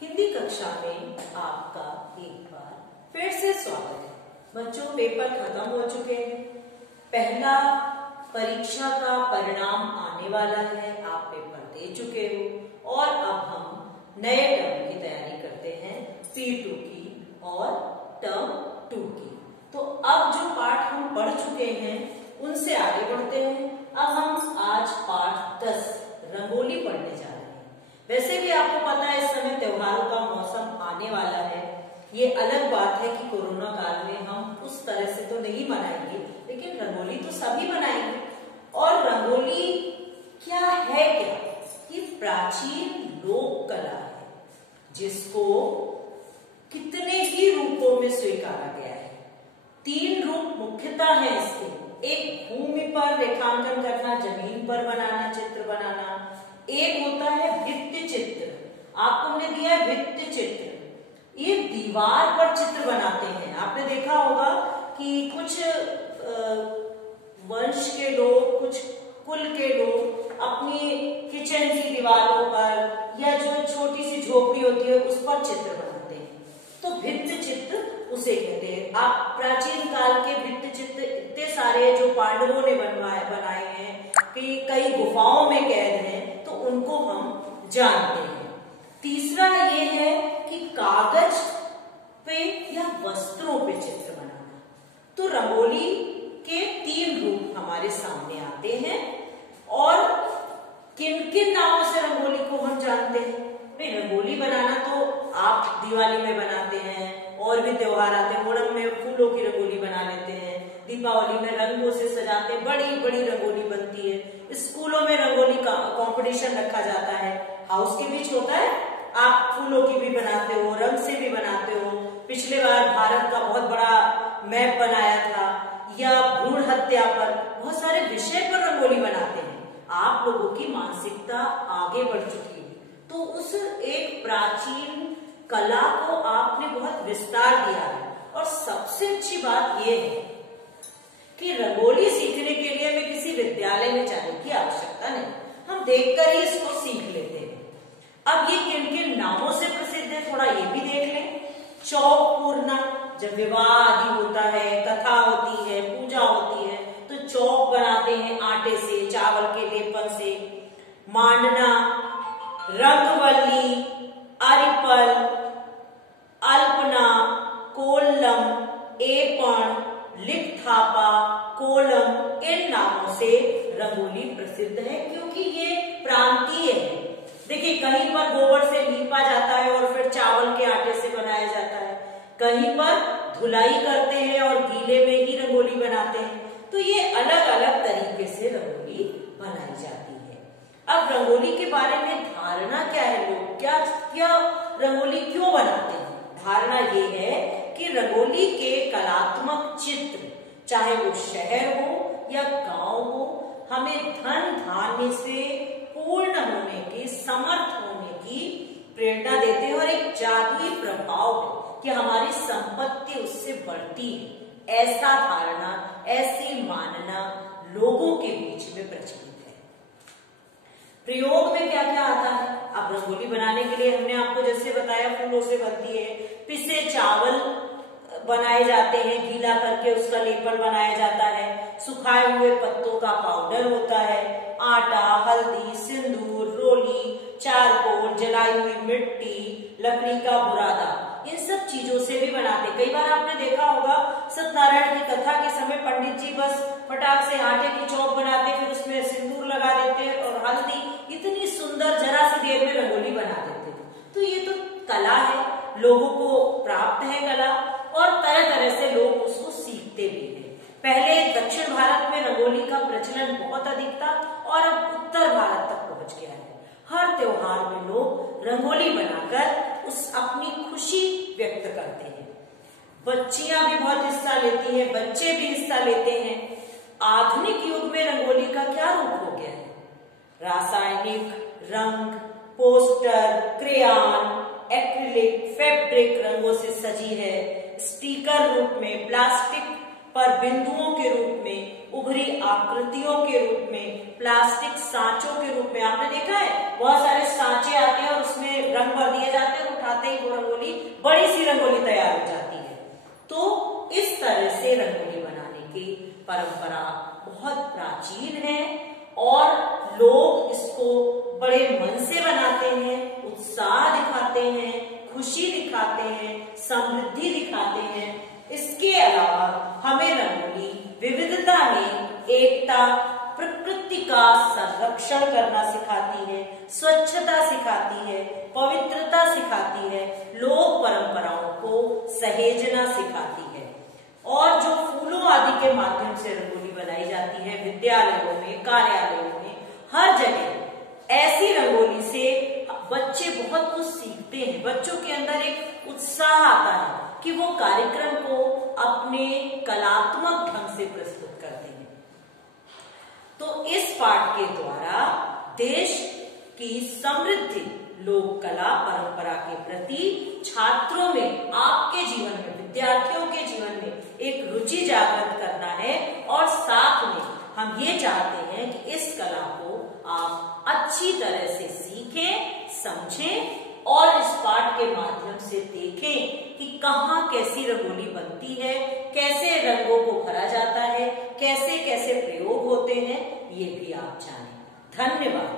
हिंदी कक्षा में आपका एक बार फिर से स्वागत है। बच्चों, पेपर खत्म हो चुके हैं। पहला परीक्षा का परिणाम आने वाला है। आप पेपर दे चुके हो और अब हम नए टर्म की तैयारी करते हैं, P2 की और टर्म 2 की। तो अब जो पाठ हम पढ़ चुके हैं उनसे आगे बढ़ते हैं। अब हम आज पाठ 10 रंगोली पढ़ने जा रहे हैं। वैसे भी आपको पता है इस समय त्योहारों का मौसम आने वाला है। ये अलग बात है कि कोरोना काल में हम उस तरह से तो नहीं मनाएंगे, लेकिन रंगोली तो सभी बनाएंगे। और रंगोली क्या है? क्या ये प्राचीन लोक कला है जिसको कितने ही रूपों में स्वीकारा गया है। 3 रूप मुख्यतः है इसके। एक भूमि पर रेखांकन करना, जमीन पर बनाना, चित्र बनाना। एक होता है भित्ति चित्र। आपको हमने दिया है भित्ति चित्र। ये दीवार पर चित्र बनाते हैं। आपने देखा होगा कि कुछ वंश के लोग, कुछ कुल के लोग अपनी किचन की दीवारों पर या जो छोटी सी झोपड़ी होती है उस पर चित्र बनाते हैं। तो भित्ति चित्र उसे कहते हैं। आप प्राचीन काल के भित्ति चित्र इतने सारे जो पांडवों ने बनाए हैं कि कई गुफाओं में कैद हैं, तो उनको हम जानते हैं। तीसरा ये है कि कागज पे या वस्त्रों पे चित्र बनाना। तो रंगोली के 3 रूप हमारे सामने आते हैं। और किन किन नामों से रंगोली को हम जानते हैं? भाई, रंगोली बनाना तो आप दिवाली में बनाते हैं, और भी त्योहार आते हैं। ओणम में फूलों की रंगोली बना लेते हैं, दीपावली में रंगों से सजाते हैं, बड़ी बड़ी रंगोली बनती है। स्कूलों में रंगोली का कंपटीशन रखा जाता है, हाउस के बीच होता है। आप फूलों की भी बनाते हो, रंग से भी बनाते हो। पिछले बार भारत का बहुत बड़ा मैप बनाया था, या भ्रूण हत्या पर, बहुत सारे विषय पर रंगोली बनाते हैं। आप लोगों की मानसिकता आगे बढ़ चुकी है, तो उस एक प्राचीन कला को आपने बहुत विस्तार दिया है। और सबसे अच्छी बात यह है कि रंगोली सीखने के लिए हमें किसी विद्यालय में जाने की आवश्यकता नहीं, हम देखकर ही इसको सीख लेते हैं। अब ये किन किन नामों से प्रसिद्ध है, थोड़ा ये भी देख लें। चौक पूरना, जब विवाह आदि होता है, कथा होती है, पूजा होती है, तो चौक बनाते हैं आटे से, चावल के लेपन से। मांडना, रंगवल्ली, अरिपल, अल्पना, कोल्लम, एपण, लिखथापा, कोलम, इन नामों से रंगोली प्रसिद्ध है, क्योंकि ये प्रांतीय है। देखिए, कहीं पर गोबर से लीपा जाता है और फिर चावल के आटे से बनाया जाता है, कहीं पर धुलाई करते हैं और गीले में ही रंगोली बनाते हैं। तो ये अलग अलग तरीके से रंगोली बनाई जाती है। अब रंगोली के बारे में धारणा क्या है, लोग क्या रंगोली क्यों बनाते हैं? धारणा ये है कि रंगोली के कलात्मक चित्र, चाहे वो शहर हो या गांव हो, हमें धन धान्य से पूर्ण होने की, समर्थ होने की प्रेरणा देते हैं। और एक जादुई प्रभाव है कि हमारी संपत्ति उससे बढ़ती है। ऐसा धारणा, ऐसी मानना लोगों के बीच में प्रचलित है। प्रयोग में क्या क्या आता है? अब रंगोली बनाने के लिए हमने आपको जैसे बताया फूलों से बनती है। पिसे चावल बनाए जाते हैं, गीला करके उसका लेपन बनाया जाता है। सुखाए हुए पत्तों का पाउडर होता है। आटा, हल्दी, सिंदूर, रोली, चारकोल, जलाई हुई मिट्टी, लकड़ी का बुरादा, इन सब चीजों से भी बनाते। कई बार आपने देखा होगा सत्यनारायण की कथा के समय पंडित जी बस फटाक से आटे की चौक बनाते, फिर उसमें सिंदूर लगा देते और हल्दी, इतनी सुंदर जरा सी देर में रंगोली बना देते। तो ये तो कला है, लोगों को प्राप्त है कला, और तरह तरह से लोग उसको सीखते भी हैं। पहले दक्षिण भारत में रंगोली का प्रचलन बहुत अधिक था और अब उत्तर भारत तक पहुंच गया है। हर त्योहार में लोग रंगोली बनाकर उस अपनी खुशी व्यक्त करते हैं। बच्चियां भी बहुत हिस्सा लेती हैं, बच्चे भी हिस्सा लेते हैं। आधुनिक युग में रंगोली का क्या रूप हो गया है? रासायनिक रंग, पोस्टर, क्रेयॉन, एक्रिलिक, फैब्रिक रंगों से सजी है। स्टिकर रूप में, प्लास्टिक पर बिंदुओं के रूप में, उभरी आकृतियों के रूप में, प्लास्टिक सांचों के रूप में। आपने देखा है बहुत सारे सांचे आते हैं और उसमें रंग भर दिए जाते हैं, उठा बड़ी सी रंगोली तैयार हो जाती है। तो इस तरह से रंगोली बनाने की परंपरा बहुत प्राचीन है और लोग इसको बड़े मन से बनाते हैं, उत्साह दिखाते हैं, खुशी दिखाते हैं, समृद्धि दिखाते हैं। इसके अलावा हमें रंगोली विविधता में एकता, प्रकृति का संरक्षण करना सिखाती है, स्वच्छता सिखाती है, पवित्रता सिखाती है, लोक परंपराओं को सहेजना सिखाती है। और जो फूलों आदि के माध्यम से रंगोली बनाई जाती है विद्यालयों में, कार्यालयों में, हर जगह ऐसी रंगोली से बच्चे बहुत कुछ सीखते हैं। बच्चों के अंदर एक उत्साह आता है कि वो कार्यक्रम को अपने कलात्मक ढंग से प्रस्तुत करते हैं। तो इस पाठ के द्वारा देश की समृद्धि लोक कला परंपरा के प्रति छात्रों में, आपके जीवन में, विद्यार्थियों के जीवन में एक रुचि जागृत करना है और साथ में हम ये चाहते हैं कि इस कला को आप अच्छी तरह से सीखें, समझें और इस पाठ के माध्यम से देखें कि कहाँ कैसी रंगोली बनती है, कैसे रंगों को भरा जाता है, कैसे कैसे प्रयोग होते हैं, ये भी आप जानें। धन्यवाद।